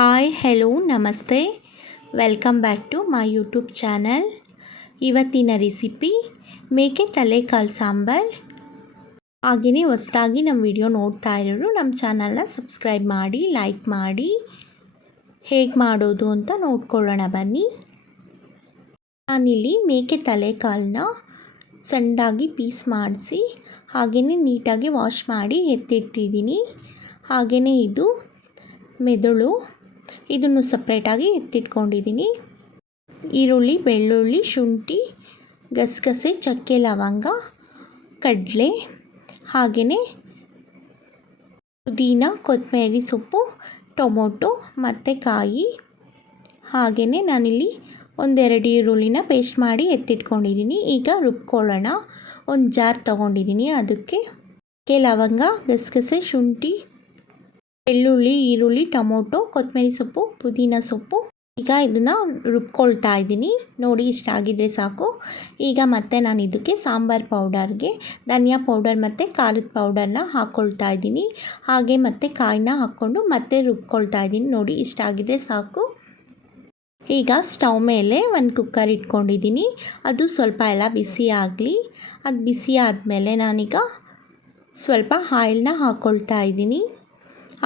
Hi hello ನಮಸ್ತೆ welcome back to my YouTube channel. ಇವತ್ತಿನ recipe ಮೇಕೆ ತಲೆಕಾಲು ಸಾಂಬಾರ್. ಹಾಗೆಯೇ ಹೊಸದಾಗಿ ನಮ್ಮ ವಿಡಿಯೋ ನೋಡ್ತಾ ಇರೋರು ನಮ್ಮ ಚಾನಲ್ನ ಸಬ್ಸ್ಕ್ರೈಬ್ ಮಾಡಿ, ಲೈಕ್ ಮಾಡಿ. ಹೇಗೆ ಮಾಡೋದು ಅಂತ ನೋಡ್ಕೊಳ್ಳೋಣ ಬನ್ನಿ. ನಾನಿಲ್ಲಿ ಮೇಕೆ ತಲೆಕಾಲನ್ನ ಸಣ್ಣದಾಗಿ ಪೀಸ್ ಮಾಡಿಸಿ ಹಾಗೆಯೇ ನೀಟಾಗಿ ವಾಶ್ ಮಾಡಿ ಎತ್ತಿಟ್ಟಿದ್ದೀನಿ. ಹಾಗೆಯೇ ಇದು ಮೆದುಳು, ಇದನ್ನು ಸಪ್ರೇಟಾಗಿ ಎತ್ತಿಟ್ಕೊಂಡಿದ್ದೀನಿ. ಈರುಳ್ಳಿ, ಬೆಳ್ಳುಳ್ಳಿ, ಶುಂಠಿ, ಗಸಗಸೆ, ಚಕ್ಕೆ, ಲವಂಗ, ಕಡಲೆ, ಹಾಗೆಯೇ ಪುದೀನ, ಕೊತ್ತಂಬರಿ ಸೊಪ್ಪು, ಟೊಮೊಟೊ ಮತ್ತು ಕಾಯಿ. ಹಾಗೆಯೇ ನಾನಿಲ್ಲಿ ಒಂದೆರಡು ಈರುಳ್ಳಿನ ಪೇಸ್ಟ್ ಮಾಡಿ ಎತ್ತಿಟ್ಕೊಂಡಿದ್ದೀನಿ. ಈಗ ರುಬ್ಕೊಳ್ಳೋಣ. ಒಂದು ಜಾರ್ ತೊಗೊಂಡಿದ್ದೀನಿ. ಅದಕ್ಕೆ ಚಕ್ಕೆ, ಲವಂಗ, ಗಸಗಸೆ, ಶುಂಠಿ, ಬೆಳ್ಳುಳ್ಳಿ, ಈರುಳ್ಳಿ, ಟೊಮೊಟೊ, ಕೊತ್ತಂಬರಿ ಸೊಪ್ಪು, ಪುದೀನ ಸೊಪ್ಪು. ಈಗ ಇದನ್ನು ರುಬ್ಕೊಳ್ತಾ ಇದ್ದೀನಿ. ನೋಡಿ, ಇಷ್ಟ ಆಗಿದ್ರೆ ಸಾಕು. ಈಗ ಮತ್ತೆ ನಾನು ಇದಕ್ಕೆ ಸಾಂಬಾರು ಪೌಡರ್ಗೆ ಧನಿಯಾ ಪೌಡರ್ ಮತ್ತು ಖಾರದ ಪೌಡರ್ನ ಹಾಕ್ಕೊಳ್ತಾ ಇದ್ದೀನಿ. ಹಾಗೆ ಮತ್ತು ಕಾಯಿನ ಹಾಕ್ಕೊಂಡು ಮತ್ತೆ ರುಬ್ಕೊಳ್ತಾ ಇದ್ದೀನಿ. ನೋಡಿ, ಇಷ್ಟ ಆಗಿದ್ರೆ ಸಾಕು. ಈಗ ಸ್ಟವ್ ಮೇಲೆ ಒಂದು ಕುಕ್ಕರ್ ಇಟ್ಕೊಂಡಿದ್ದೀನಿ. ಅದು ಸ್ವಲ್ಪ ಎಲ್ಲ ಬಿಸಿ ಆಗಲಿ. ಅದು ಬಿಸಿ ಆದಮೇಲೆ ನಾನೀಗ ಸ್ವಲ್ಪ ಆಯಿಲ್ನ ಹಾಕ್ಕೊಳ್ತಾ ಇದ್ದೀನಿ.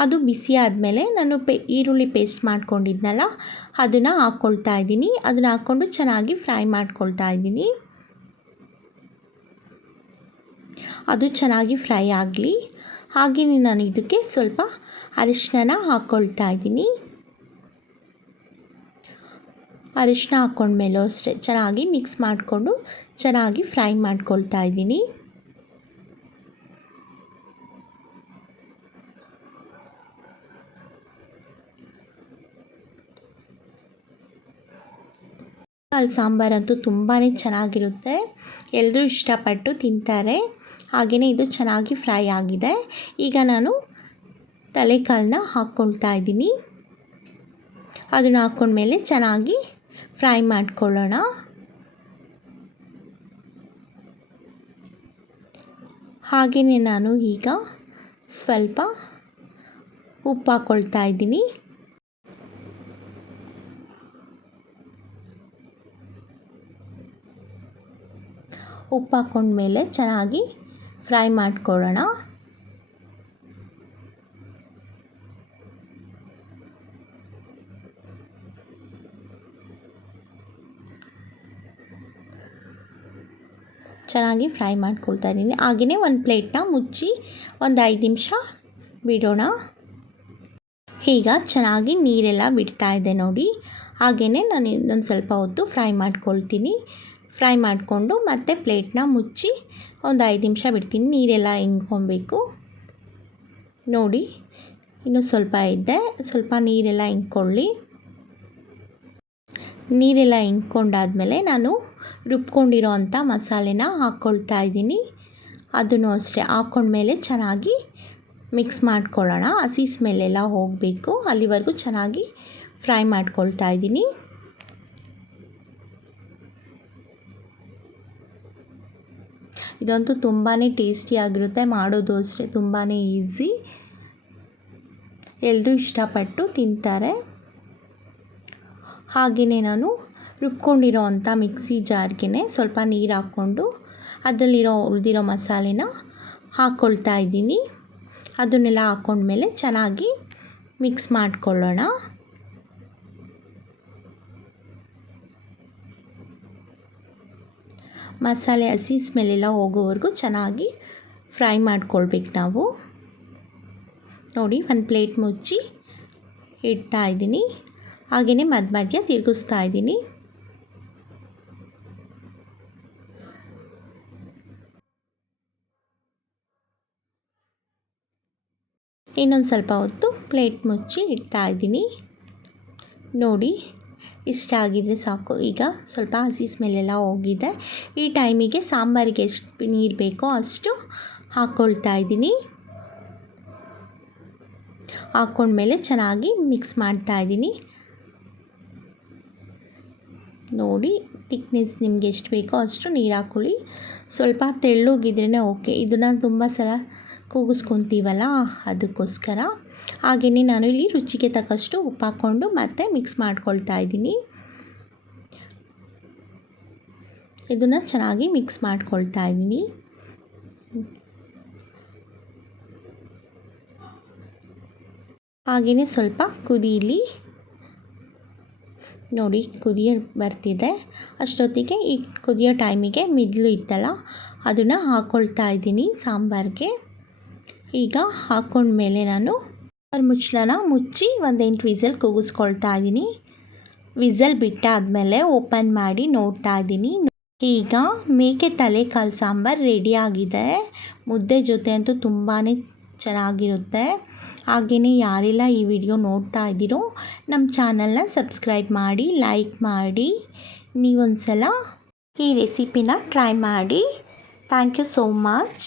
ಅದು ಬಿಸಿ ಆದಮೇಲೆ ನಾನು ಈರುಳ್ಳಿ ಪೇಸ್ಟ್ ಮಾಡ್ಕೊಂಡಿದ್ನಲ್ಲ, ಅದನ್ನು ಹಾಕ್ಕೊಳ್ತಾ ಇದ್ದೀನಿ. ಅದನ್ನು ಹಾಕ್ಕೊಂಡು ಚೆನ್ನಾಗಿ ಫ್ರೈ ಮಾಡ್ಕೊಳ್ತಾ ಇದ್ದೀನಿ. ಅದು ಚೆನ್ನಾಗಿ ಫ್ರೈ ಆಗಲಿ. ಹಾಗೆಯೇ ನಾನು ಇದಕ್ಕೆ ಸ್ವಲ್ಪ ಅರಿಶಿನ ಹಾಕ್ಕೊಳ್ತಾ ಇದ್ದೀನಿ. ಅರಿಶಿನ ಹಾಕ್ಕೊಂಡ್ಮೇಲೂ ಅಷ್ಟೇ ಚೆನ್ನಾಗಿ ಮಿಕ್ಸ್ ಮಾಡಿಕೊಂಡು ಚೆನ್ನಾಗಿ ಫ್ರೈ ಮಾಡ್ಕೊಳ್ತಾ ಇದ್ದೀನಿ. ಸಾಂಬಾರಂತೂ ತುಂಬಾ ಚೆನ್ನಾಗಿರುತ್ತೆ. ಎಲ್ಲರೂ ಇಷ್ಟಪಟ್ಟು ತಿಂತಾರೆ. ಹಾಗೆಯೇ ಇದು ಚೆನ್ನಾಗಿ ಫ್ರೈ ಆಗಿದೆ. ಈಗ ನಾನು ತಲೆಕಾಲನ್ನ ಹಾಕ್ಕೊಳ್ತಾ ಇದ್ದೀನಿ. ಅದನ್ನು ಹಾಕ್ಕೊಂಡ್ಮೇಲೆ ಚೆನ್ನಾಗಿ ಫ್ರೈ ಮಾಡ್ಕೊಳ್ಳೋಣ. ಹಾಗೆಯೇ ನಾನು ಈಗ ಸ್ವಲ್ಪ ಉಪ್ಪು ಹಾಕ್ಕೊಳ್ತಾ ಇದ್ದೀನಿ. ಉಪ್ಪು ಹಾಕ್ಕೊಂಡ್ಮೇಲೆ ಚೆನ್ನಾಗಿ ಫ್ರೈ ಮಾಡ್ಕೊಳ್ಳೋಣ. ಚೆನ್ನಾಗಿ ಫ್ರೈ ಮಾಡ್ಕೊಳ್ತಾ ಇದ್ದೀನಿ. ಹಾಗೆಯೇ ಒಂದು ಪ್ಲೇಟ್ನ ಮುಚ್ಚಿ ಒಂದು 5 ನಿಮಿಷ ಬಿಡೋಣ. ಈಗ ಚೆನ್ನಾಗಿ ನೀರೆಲ್ಲ ಬಿಡ್ತಾ ಇದೆ ನೋಡಿ. ಹಾಗೆಯೇ ನಾನು ಇನ್ನೊಂದು ಸ್ವಲ್ಪ ಹೊತ್ತು ಫ್ರೈ ಮಾಡ್ಕೊಳ್ತೀನಿ. ಫ್ರೈ ಮಾಡಿಕೊಂಡು ಮತ್ತೆ ಪ್ಲೇಟ್ನ ಮುಚ್ಚಿ ಒಂದು 5 ನಿಮಿಷ ಬಿಡ್ತೀನಿ. ನೀರೆಲ್ಲ ಇಂಗ್ಕೊಬೇಕು ನೋಡಿ. ಇನ್ನೂ ಸ್ವಲ್ಪ ಇದೆ, ಸ್ವಲ್ಪ ನೀರೆಲ್ಲ ಇಂಗ್ಕೊಳ್ಳಿ. ನೀರೆಲ್ಲ ಇಂಗ್ಕೊಂಡಾದಮೇಲೆ ನಾನು ರುಬ್ಕೊಂಡಿರೋ ಅಂಥ ಮಸಾಲೆನ ಹಾಕ್ಕೊಳ್ತಾ ಇದ್ದೀನಿ. ಅದನ್ನು ಅಷ್ಟೇ ಹಾಕ್ಕೊಂಡ್ಮೇಲೆ ಚೆನ್ನಾಗಿ ಮಿಕ್ಸ್ ಮಾಡ್ಕೊಳ್ಳೋಣ. ಹಸಿ ಸ್ಮೆಲ್ಲೆಲ್ಲ ಹೋಗಬೇಕು, ಅಲ್ಲಿವರೆಗೂ ಚೆನ್ನಾಗಿ ಫ್ರೈ ಮಾಡ್ಕೊಳ್ತಾ ಇದ್ದೀನಿ. ಇದಂತೂ ತುಂಬಾ ಟೇಸ್ಟಿಯಾಗಿರುತ್ತೆ. ಮಾಡೋದು ಅಷ್ಟೇ ತುಂಬಾ ಈಸಿ. ಎಲ್ಲರೂ ಇಷ್ಟಪಟ್ಟು ತಿಂತಾರೆ. ಹಾಗೆಯೇ ನಾನು ರುಬ್ಕೊಂಡಿರೋ ಅಂಥ ಮಿಕ್ಸಿ ಜಾರ್ಗೆ ಸ್ವಲ್ಪ ನೀರು ಹಾಕ್ಕೊಂಡು ಅದರಲ್ಲಿರೋ ಉಳಿದಿರೋ ಮಸಾಲೆನ ಹಾಕ್ಕೊಳ್ತಾ ಇದ್ದೀನಿ. ಅದನ್ನೆಲ್ಲ ಹಾಕ್ಕೊಂಡ್ಮೇಲೆ ಚೆನ್ನಾಗಿ ಮಿಕ್ಸ್ ಮಾಡ್ಕೊಳ್ಳೋಣ. ಮಸಾಲೆ ಹಸಿ ಸ್ಮೆಲ್ಲೆಲ್ಲ ಹೋಗೋವರೆಗೂ ಚೆನ್ನಾಗಿ ಫ್ರೈ ಮಾಡ್ಕೊಳ್ಬೇಕು ನಾವು. ನೋಡಿ, ಒಂದು ಪ್ಲೇಟ್ ಮುಚ್ಚಿ ಇಡ್ತಾ ಇದ್ದೀನಿ. ಹಾಗೆಯೇ ಮಧ್ಯ ತಿರುಗಿಸ್ತಾ ಇದ್ದೀನಿ. ಇನ್ನೊಂದು ಸ್ವಲ್ಪ ಹೊತ್ತು ಪ್ಲೇಟ್ ಮುಚ್ಚಿ ಇಡ್ತಾ ಇದ್ದೀನಿ. ನೋಡಿ, ಇಷ್ಟ ಆಗಿದ್ರೆ ಸಾಕು. ಈಗ ಸ್ವಲ್ಪ ಹಸಿ ಸ್ಮೆಲ್ಲೆಲ್ಲ ಹೋಗಿದೆ. ಈ ಟೈಮಿಗೆ ಸಾಂಬಾರಿಗೆ ಎಷ್ಟು ನೀರು ಬೇಕೋ ಅಷ್ಟು ಹಾಕ್ಕೊಳ್ತಾ ಇದ್ದೀನಿ. ಹಾಕ್ಕೊಂಡ್ಮೇಲೆ ಚೆನ್ನಾಗಿ ಮಿಕ್ಸ್ ಮಾಡ್ತಾ ಇದ್ದೀನಿ. ನೋಡಿ, ಥಿಕ್ನೆಸ್ ನಿಮಗೆ ಎಷ್ಟು ಬೇಕೋ ಅಷ್ಟು ನೀರು ಹಾಕ್ಕೊಳ್ಳಿ. ಸ್ವಲ್ಪ ತೆಳ್ಳಗಿದ್ರೇ ಓಕೆ. ಇದನ್ನು ತುಂಬ ಸಲ ಕೂಗಿಸ್ಕೊತೀವಲ್ಲ, ಅದಕ್ಕೋಸ್ಕರ. ಹಾಗೆಯೇ ನಾನು ಇಲ್ಲಿ ರುಚಿಗೆ ತಕ್ಕಷ್ಟು ಉಪ್ಪು ಹಾಕ್ಕೊಂಡು ಮತ್ತೆ ಮಿಕ್ಸ್ ಮಾಡ್ಕೊಳ್ತಾ ಇದ್ದೀನಿ. ಇದನ್ನು ಚೆನ್ನಾಗಿ ಮಿಕ್ಸ್ ಮಾಡ್ಕೊಳ್ತಾ ಇದ್ದೀನಿ. ಹಾಗೆಯೇ ಸ್ವಲ್ಪ ಕುದೀಲಿ. ನೋಡಿ ಕುದಿಯ ಬರ್ತಿದೆ. ಅಷ್ಟೊತ್ತಿಗೆ ಈ ಕುದಿಯೋ ಟೈಮಿಗೆ ಮಿದ್ಲು ಇತ್ತಲ್ಲ ಅದನ್ನು ಹಾಕ್ಕೊಳ್ತಾ ಇದ್ದೀನಿ ಸಾಂಬಾರಿಗೆ. ಈಗ ಹಾಕ್ಕೊಂಡ್ಮೇಲೆ ನಾನು ಮುಚ್ಚಳನ ಮುಚ್ಚಿ ಒಂದು 8 ವಿಸಲ್ ಕೂಗಿಸ್ಕೊಳ್ತಾ ಇದ್ದೀನಿ. ವಿಸಲ್ ಬಿಟ್ಟಾದಮೇಲೆ ಓಪನ್ ಮಾಡಿ ನೋಡ್ತಾ ಇದ್ದೀನಿ. ಈಗ ಮೇಕೆ ತಲೆಕಾಲು ಸಾಂಬಾರು ರೆಡಿಯಾಗಿದೆ. ಮುದ್ದೆ ಜೊತೆ ಅಂತೂ ತುಂಬಾ ಚೆನ್ನಾಗಿರುತ್ತೆ. ಹಾಗೆಯೇ ಯಾರೆಲ್ಲ ಈ ವಿಡಿಯೋ ನೋಡ್ತಾ ಇದ್ದೀರೋ ನಮ್ಮ ಚಾನಲ್ನ ಸಬ್ಸ್ಕ್ರೈಬ್ ಮಾಡಿ, ಲೈಕ್ ಮಾಡಿ, ನೀವೊಂದು ಸಲ ಈ ರೆಸಿಪಿನ ಟ್ರೈ ಮಾಡಿ. Thank you so much.